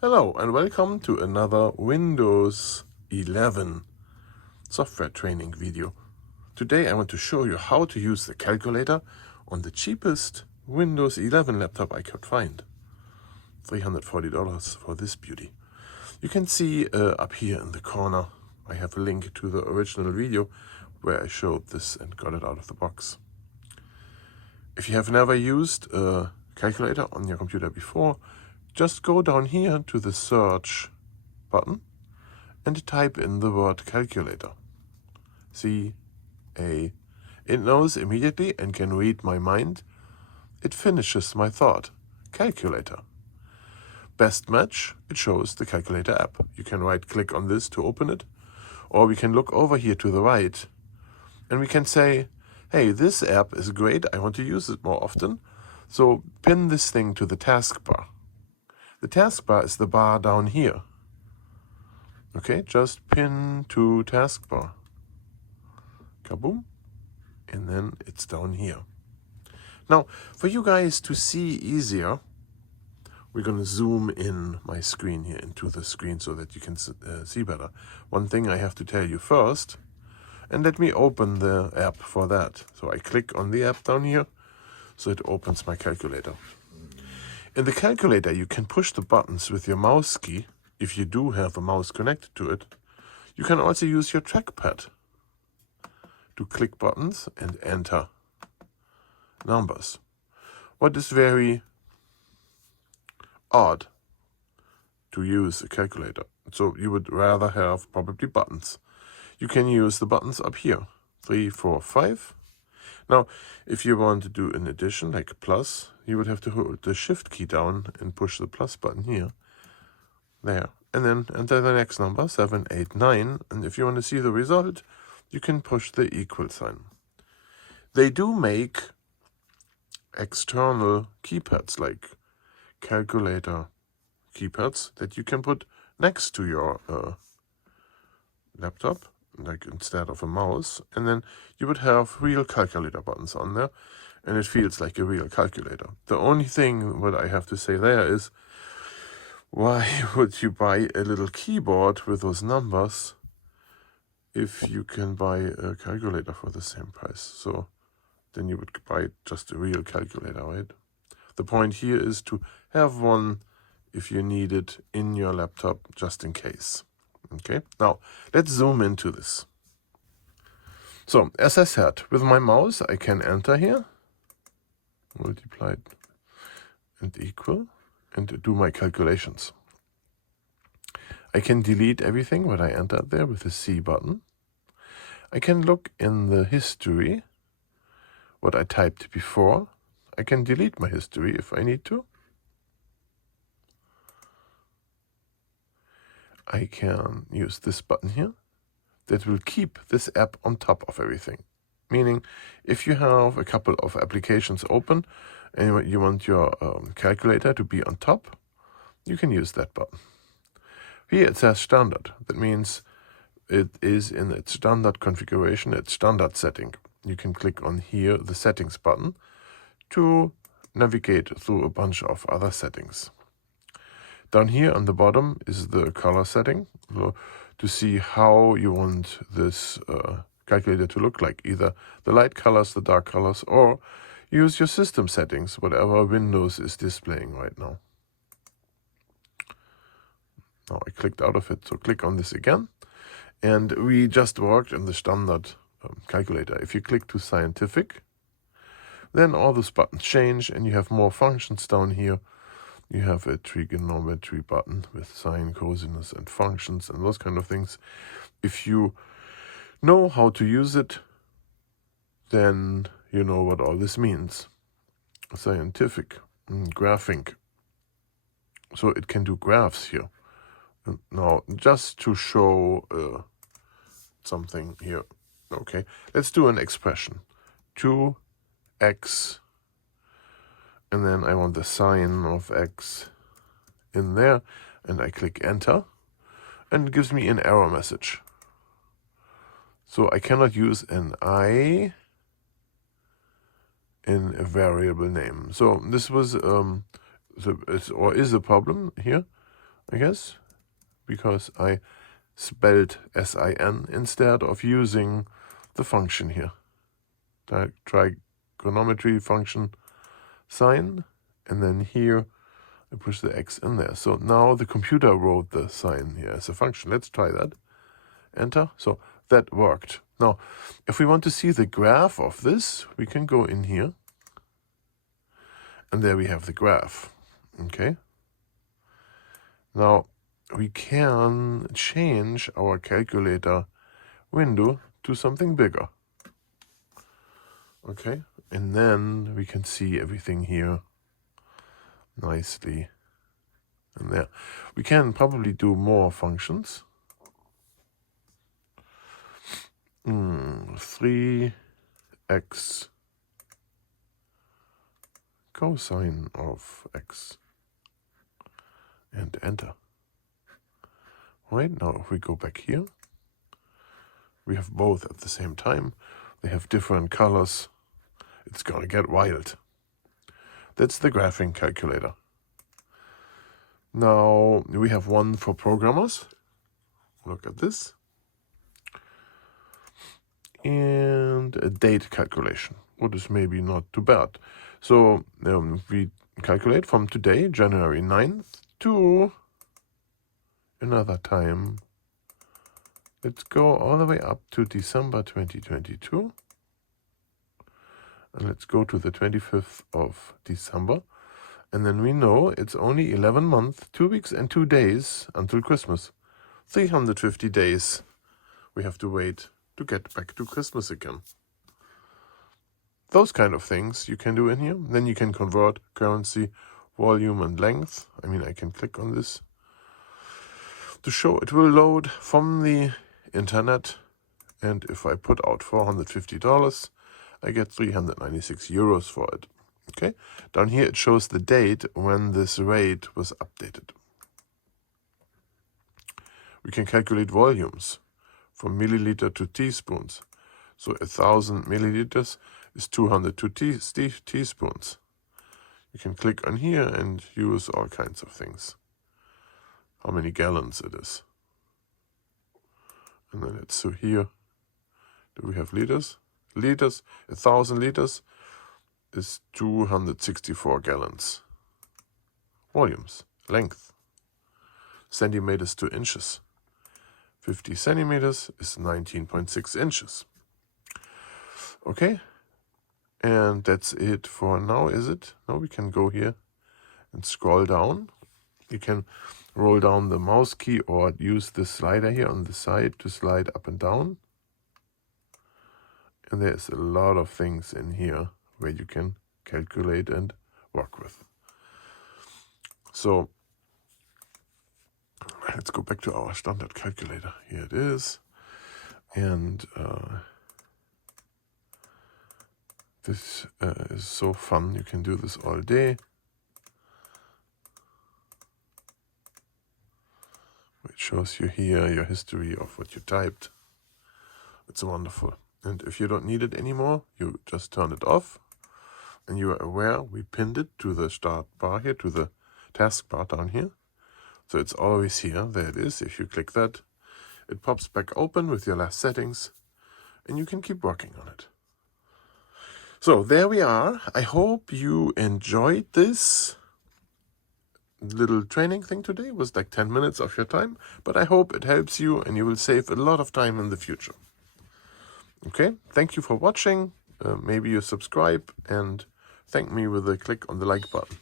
Hello and welcome to another Windows 11 software training video. Today I want to show you how to use the calculator on the cheapest Windows 11 laptop I could find. $340 for this beauty. You can see up here in the corner I have a link to the original video where I showed this and got it out of the box. If you have never used a calculator on your computer before, just go down here to the search button and type in the word calculator. C-A. It knows immediately and can read my mind. It finishes my thought. Calculator. Best match, it shows the calculator app. You can right click on this to open it, or we can look over here to the right and we can say, hey, this app is great, I want to use it more often, so pin this thing to the taskbar. The taskbar is the bar down here. Okay, just pin to taskbar. Kaboom. And then it's down here. Now, for you guys to see easier, we're going to zoom in my screen here into the screen so that you can see better. One thing I have to tell you first, and let me open the app for that. So I click on the app down here, so it opens my calculator. In the calculator, you can push the buttons with your mouse key, if you do have a mouse connected to it. You can also use your trackpad to click buttons and enter numbers. What is very odd to use a calculator. So you would rather have probably buttons. You can use the buttons up here, 3, 4, 5. Now, if you want to do an addition, like plus, you would have to hold the shift key down and push the plus button here, there, and then enter the next number, 7, 8, 9. And if you want to see the result, you can push the equal sign. They do make external keypads, like calculator keypads, that you can put next to your laptop, like instead of a mouse, and then you would have real calculator buttons on there, and it feels like a real calculator. The only thing what I have to say there is, why would you buy a little keyboard with those numbers if you can buy a calculator for the same price? So then you would buy just a real calculator, right? The point here is to have one if you need it in your laptop just in case. Okay, now let's zoom into this. So, as I said, with my mouse I can enter here, multiplied and equal, and do my calculations. I can delete everything what I entered there with the C button. I can look in the history, what I typed before. I can delete my history if I need to. I can use this button here that will keep this app on top of everything. Meaning, if you have a couple of applications open and you want your calculator to be on top, you can use that button. Here it says standard. That means it is in its standard configuration, its standard setting. You can click on here, the settings button, to navigate through a bunch of other settings. Down here on the bottom is the color setting, so to see how you want this calculator to look like, either the light colors, the dark colors, or use your system settings, whatever Windows is displaying right now. Now I clicked out of it, so click on this again. And we just worked in the standard calculator. If you click to scientific, then all those buttons change and you have more functions down here. You have a trigonometry button with sine, cosinus, and functions and those kind of things. If you know how to use it, then you know what all this means. Scientific, graphing. So it can do graphs here. Now, just to show something here. Okay, let's do an expression. 2x, and then I want the sine of x in there, and I click enter, and it gives me an error message. So I cannot use an I in a variable name. So this was is a problem here. I guess, because I spelled SIN instead of using the function here. The trigonometry function sine, and then here I push the x in there. So now the computer wrote the sine here as a function. Let's try that. Enter. So that worked. Now, if we want to see the graph of this, we can go in here. And there we have the graph. Okay. Now, we can change our calculator window to something bigger. Okay. And then we can see everything here nicely. And there. We can probably do more functions. 3x cosine of x. And enter. Right, now if we go back here, we have both at the same time. They have different colors. It's gonna get wild. That's the graphing calculator. Now we have one for programmers. Look at this. And a date calculation, what is maybe not too bad. So we calculate from today, January 9th, to another time. Let's go all the way up to December 2022. And let's go to the 25th of December. And then we know it's only 11 months, 2 weeks and 2 days until Christmas. 350 days we have to wait to get back to Christmas again. Those kind of things you can do in here. Then you can convert currency, volume and length. I mean, I can click on this to show it will load from the internet. And if I put out $450, I get 396 euros for it. Okay. Down here it shows the date when this rate was updated. We can calculate volumes from milliliter to teaspoons. So 1,000 milliliters is 202 teaspoons. You can click on here and use all kinds of things. How many gallons it is. And then let's see here. Do we have liters? Liters, 1,000 liters is 264 gallons. Volumes, length, centimeters to inches. 50 centimeters is 19.6 inches. Okay, and that's it for now, is it? Now we can go here and scroll down. You can roll down the mouse key or use the slider here on the side to slide up and down. And there's a lot of things in here where you can calculate and work with. So let's go back to our standard calculator. Here it is. And this is so fun. You can do this all day. It shows you here your history of what you typed. It's wonderful. And if you don't need it anymore, you just turn it off. And you are aware we pinned it to the start bar here, to the taskbar down here. So it's always here. There it is. If you click that, it pops back open with your last settings. And you can keep working on it. So there we are. I hope you enjoyed this little training thing today. It was like 10 minutes of your time. But I hope it helps you and you will save a lot of time in the future. Okay, thank you for watching. Maybe you subscribe and thank me with a click on the like button.